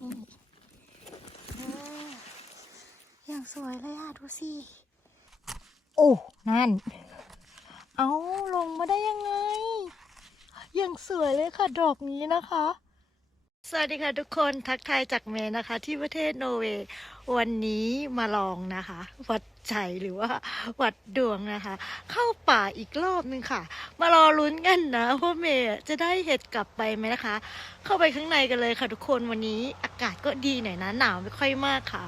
นี่เอออย่างสวยเลยอะ ดูสิ โอ้ นั่น เอาลงมาได้ยังไง อย่างสวยเลยค่ะ ดอกนี้นะคะ สวัสดีค่ะทุกคนทักทายจากเมย์นะคะ ที่ประเทศโนเวย์วันนี้มาลองนะคะ วัดใจหรือว่าวัดดวงนะคะ เข้าป่าอีกรอบนึงค่ะ มารอลุ้นกันนะว่าเมย์จะได้เห็ดกลับไปไหมนะคะ เข้าไปข้างในกันเลยค่ะทุกคนวันนี้อากาศก็ดีหน่อยนะหนาวไม่ค่อยมากค่ะ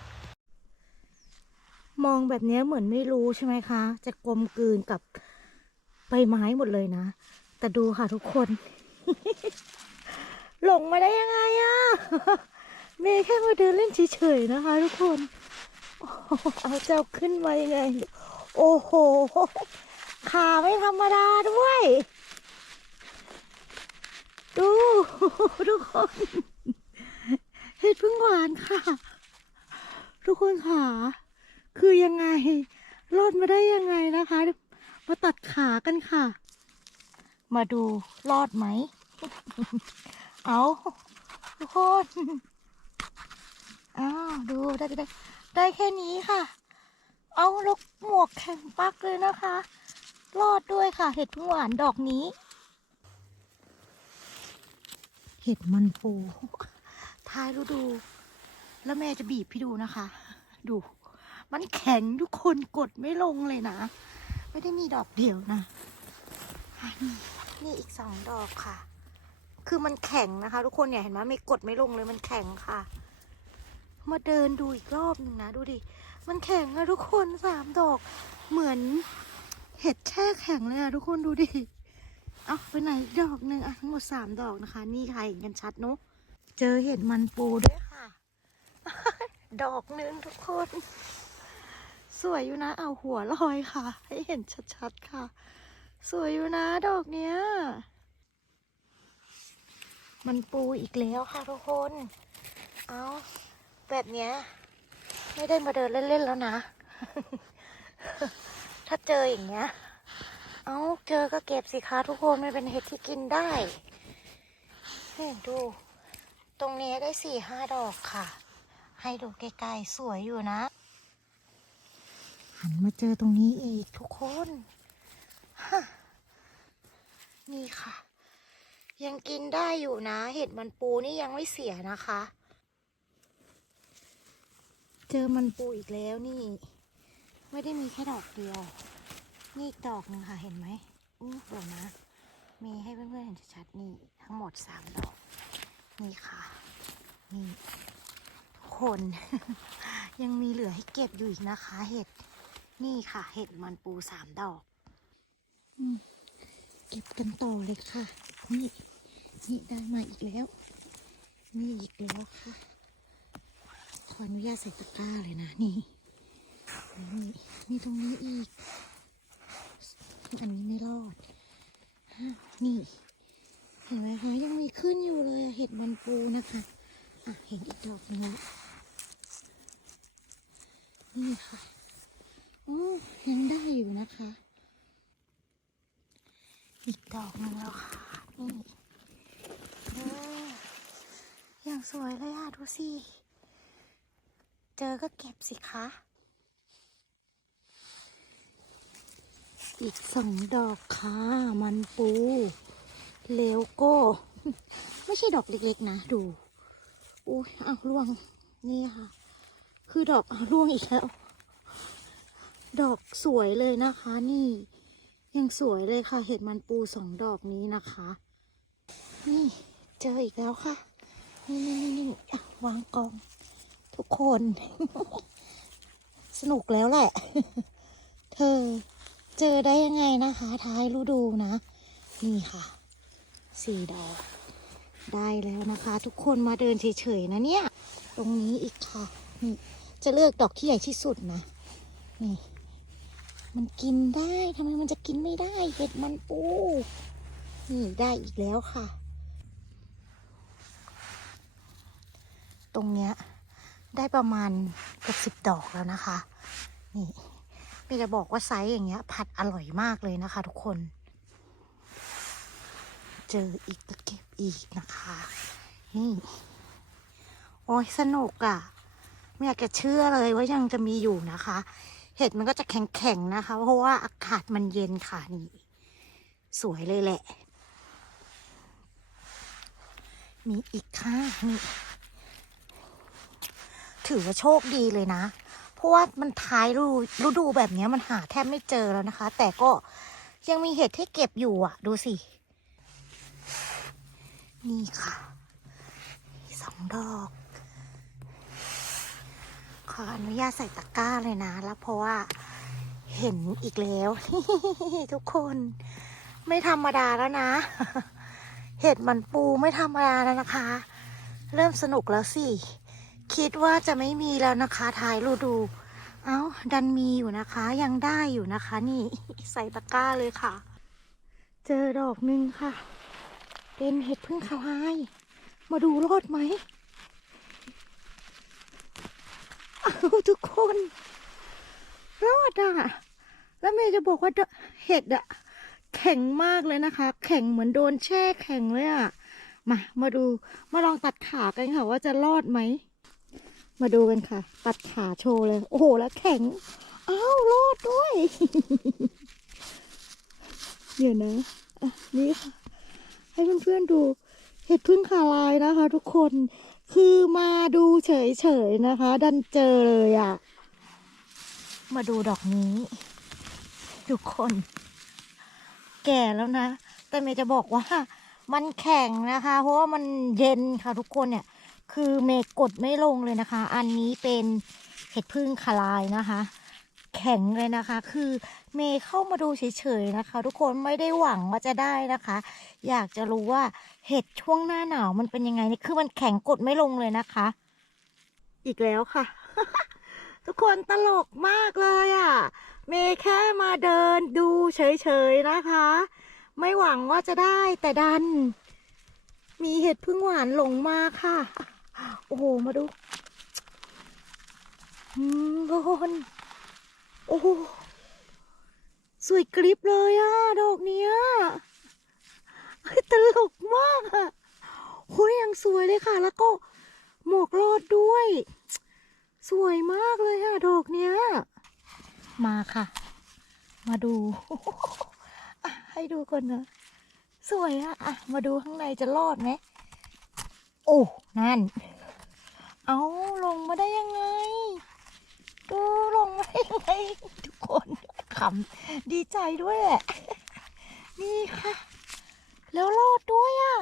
มองแบบนี้เหมือนไม่รู้ใช่ไหมคะ จะกลมกลืนกับใบไม้หมดเลยนะ แต่ดูค่ะทุกคน หลงมาได้ยังไงอะเมย์แค่มาเดินเล่นเฉยๆนะคะ ทุกคน เอาเจ้าขึ้นมายังไง โอ้โห ขาไม่ธรรมดาด้วย ดู ทุกคนเห็ดพึ่งหวานค่ะ ทุกคนค่ะคือยังไงรอดมาได้ยังไงนะคะ มาตัดขากันค่ะ มาดูรอดไหม เอาทุกคนอ้าวดูได้ได้ได้แค่นี้ค่ะ เอาลกหมวกแข็งปักเลยนะคะ รอดด้วยค่ะ เห็ดพึ่งหวานดอกนี้ เห็ดมันปูท้ายฤดู แล้วแม่จะบีบพี่ดูนะคะ ดู มันแข็งทุกคนกดไม่ลงเลยนะ ไม่ได้มีดอกเดียวนะนี่นี่อีกสองดอกค่ะ คือมันแข็งนะคะ ทุกคนเนี่ยเห็นไหมไม่กดไม่ลงเลยมันแข็งค่ะ มาเดินดูอีกรอบหนึ่งนะ ดูดิ มันแข็งอะทุกคนสามดอก เหมือน เห็ดแช่แข็งเลยอะทุกคนดูดิ เอาไปไหนอีกดอกหนึ่งอะทั้งหมดสามดอกนะคะ นี่ค่ะเห็นกันชัดเนอะเจอเห็ดมันปูด้วยค่ะ ดอกหนึ่งทุกคน สวยอยู่นะ เอาหัวลอยค่ะ ให้เห็นชัดๆค่ะ สวยอยู่นะ ดอกเนี้ย มันปูอีกแล้วค่ะทุกคน เอาแบบเนี้ย ไม่ได้มาเดินเล่นๆแล้วนะ ถ้าเจออย่างเงี้ย เอาเจอก็เก็บสิคะทุกคน มันเป็นเห็ดที่กินได้นี่ดู ตรงนี้ได้สี่ห้าดอกค่ะ ให้ดูไกลๆสวยอยู่นะ หันมาเจอตรงนี้อีกทุกคน นี่ค่ะ ยังกินได้อยู่นะ เห็ดมันปูนี่ยังไม่เสียนะคะ เจอมันปูอีกแล้วนี่ ไม่ได้มีแค่ดอกเดียว นี่อีกดอกนึงค่ะเห็นไหมอู้เดี๋ยวนะ มีให้เพื่อนๆเห็นชัดๆนี่ทั้งหมดสามดอก นี่ค่ะ นี่ทุกคน ยังมีเหลือให้เก็บอยู่อีกนะคะ เห็ด นี่ค่ะ เห็ดมันปูสามดอกอมเก็บกันต่อเลยค่ะ นี่ นี่ได้มาอีกแล้ว นี่อีกแล้วค่ะ ขออนุญาตใส่ตะกร้าเลยนะ นี่ นี่มีตรงนี้อีก อันนี้ไม่รอด นี่ เห็นไหมคะยังมีขึ้นอยู่เลยเห็ดมันปูนะคะ อะ เห็นอีกดอกหนึงนี่ค่ะอ๋อยังได้อยู่นะคะ อีกดอกนึงแล้วค่ะนี่ อย่างสวยเลยอะ ดูสิ เจอก็เก็บสิคะ อีกสองดอกค่ะ มันปูเลวโก้ ไม่ใช่ดอกเล็กๆนะ ดูอุ้ยอ้าวร่วง นี่ค่ะ คือดอกอ้าวร่วงอีกแล้ว ดอกสวยเลยนะคะ นี่ ยังสวยเลยค่ะ เห็ดมันปูสองดอกนี้นะคะ นี่ เจออีกแล้วค่ะ นี่นี่นี่นี่วางกอง ทุกคน สนุกแล้วแหละ เธอเจอได้ยังไงนะคะ ท้ายฤดูนะ นี่ค่ะสี่ดอก ได้แล้วนะคะ ทุกคนมาเดินเฉยๆนะเนี่ย ตรงนี้อีกค่ะ นี่จะเลือกดอกที่ใหญ่ที่สุดนะ นี่ มันกินได้ทำไมมันจะกินไม่ได้ เห็ดมันปู นี่ได้อีกแล้วค่ะ ตรงเนี้ยได้ประมาณเกือบสิบดอกแล้วนะคะ นี่ไม่จะบอกว่าไซส์อย่างเงี้ย ผัดอร่อยมากเลยนะคะ ทุกคน เจออีกก็เก็บอีกนะคะ นี่ โอ้ยสนุกอะ่ะ ไม่อยากจะเชื่อเลยว่ายังจะมีอยู่นะคะ เห็ดมันก็จะแข็งๆนะคะ เพราะว่าอากาศมันเย็นค่ะนี่ สวยเลยแหละ มีอีกค่ะนี่ ถือว่าโชคดีเลยนะ เพราะว่ามันท้ายฤดูดูแบบนี้มันหาแทบไม่เจอแล้วนะคะ แต่ก็ยังมีเห็ดที่เก็บอยู่อะ ดูสิ นี่ค่ะสองดอก ขออนุญาตใส่ตะกร้าเลยนะ แล้วเพราะว่าเห็นอีกแล้ว ทุกคน ไม่ธรรมดาแล้วนะ เห็ดมันปูไม่ธรรมดาแล้วนะคะ เริ่มสนุกแล้วสิ คิดว่าจะไม่มีแล้วนะคะท้ายฤดู เอ้า ดันมีอยู่นะคะ ยังได้อยู่นะคะ นี่ใส่ตะกร้าเลยค่ะ เจอดอกหนึ่งค่ะ เป็นเห็ดพึ่งขาวาย มาดูรอดไหมอ้าทุกคน รอดอะ แล้วเมย์จะบอกว่าเห็ดอะ แข็งมากเลยนะคะ แข็งเหมือนโดนแช่แข็งเลยอะ มา มาดู มาลองตัดขากันค่ะว่าจะรอดไหม มาดูกันค่ะ ตัดขาโชว์เลย โอ้โห แล้วแข็ง อ้าวรอดด้วย เดี๋ยวนะอะนี่ค่ะ ให้เพื่อนๆดู เห็ดพึ่งขาลายนะคะ ทุกคน คือมาดูเฉยๆนะคะ ดันเจอเลยอะ่ะ มาดูดอกนี้ ทุกคน แก่แล้วนะ แต่เมย์จะบอกว่า มันแข็งนะคะ เพราะว่ามันเย็นค่ะทุกคนเนี่ย คือเมย์กดไม่ลงเลยนะคะ อันนี้เป็นเห็ดพึ่งขลายนะคะ แข็งเลยนะคะ คือเมย์เข้ามาดูเฉยๆนะคะ ทุกคนไม่ได้หวังว่าจะได้นะคะ อยากจะรู้ว่าเห็ดช่วงหน้าหนาวมันเป็นยังไงนี่คือมันแข็งกดไม่ลงเลยนะคะ อีกแล้วค่ะ ทุกคนตลกมากเลยอะ่ะ เมย์แค่มาเดินดูเฉยๆนะคะ ไม่หวังว่าจะได้แต่ดัน มีเห็ดพึ่งหวานหลงมาค่ะ โอ้โห มาดูอืมทุกคนโอ้โห สวยกริบเลยอะดอกเนี้ยตลกมากอะโอ้ยยังสวยเลยค่ะ แล้วก็หมวกรอดด้วย สวยมากเลยอะดอกเนี้ย มาค่ะ มาดู ให้ดูก่อนนะ สวยอะอะมาดูข้างในจะรอดไหม โอ้ นั่น เอาลงมาได้ยังไงดูลงมาได้ยังไง ทุกคนขำดีใจด้วยแหละ นี่ค่ะ แล้วรอดด้วยอะ่ะ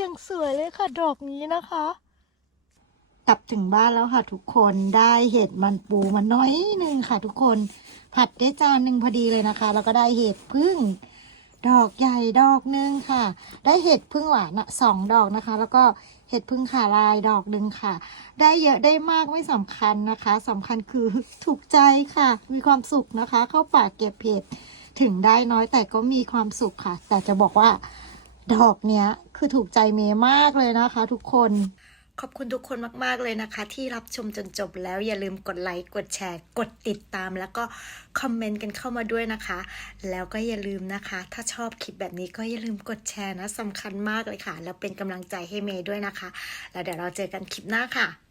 ยังสวยเลยค่ะ ดอกนี้นะคะ กลับถึงบ้านแล้วค่ะ ทุกคนได้เห็ดมันปูมาน้อยหนึ่งค่ะ ทุกคนผัดได้จานหนึ่งพอดีเลยนะคะ แล้วก็ได้เห็ดพึ่ง ดอกใหญ่ดอกหนึ่งค่ะ ได้เห็ดพึ่งหวานอะสองดอกนะคะ แล้วก็เห็ดพึ่งขาลายดอกหนึ่งค่ะ ได้เยอะได้มากไม่สำคัญนะคะสำคัญคือถูกใจค่ะ มีความสุขนะคะ เข้าป่าเก็บเห็ดถึงได้น้อยแต่ก็มีความสุขค่ะ แต่จะบอกว่าดอกเนี้ยคือถูกใจเมย์มากเลยนะคะ ทุกคน ขอบคุณทุกคนมาก ๆ เลยนะคะ ที่รับชมจนจบแล้วอย่าลืมกดไลค์กดแชร์ กดติดตาม แล้วก็คอมเมนต์กันเข้ามาด้วยนะคะ แล้วก็อย่าลืมนะคะ ถ้าชอบคลิปแบบนี้ก็อย่าลืมกดแชร์นะสำคัญมากเลยค่ะ แล้วเป็นกำลังใจให้เมย์ด้วยนะคะ แล้วเดี๋ยวเราเจอกันคลิปหน้าค่ะ